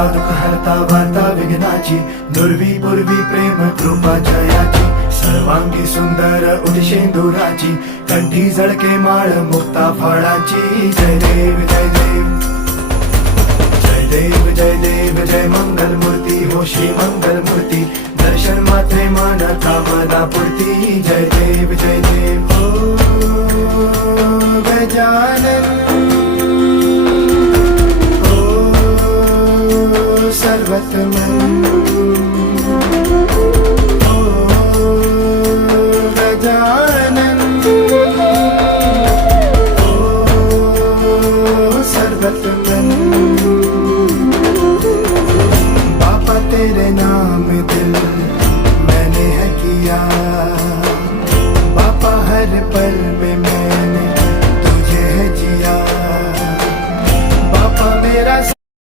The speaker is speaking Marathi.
हरता दुःख हरता वार्ता विघ्नाची, दुर्वी पूर्वी प्रेम कृपा जयाची, सर्वांगी सुंदर उदिशेंदुराची, कंठी झळके माळ मुक्ता फळाची. जय देव जय देव जय देव जय देव जय मंगल मूर्ती हो श्री मंगल मूर्ती, दर्शन मात्रे मन कामना पूर्ती. जय देव जय देव हो गजानन हो सर्वतमन.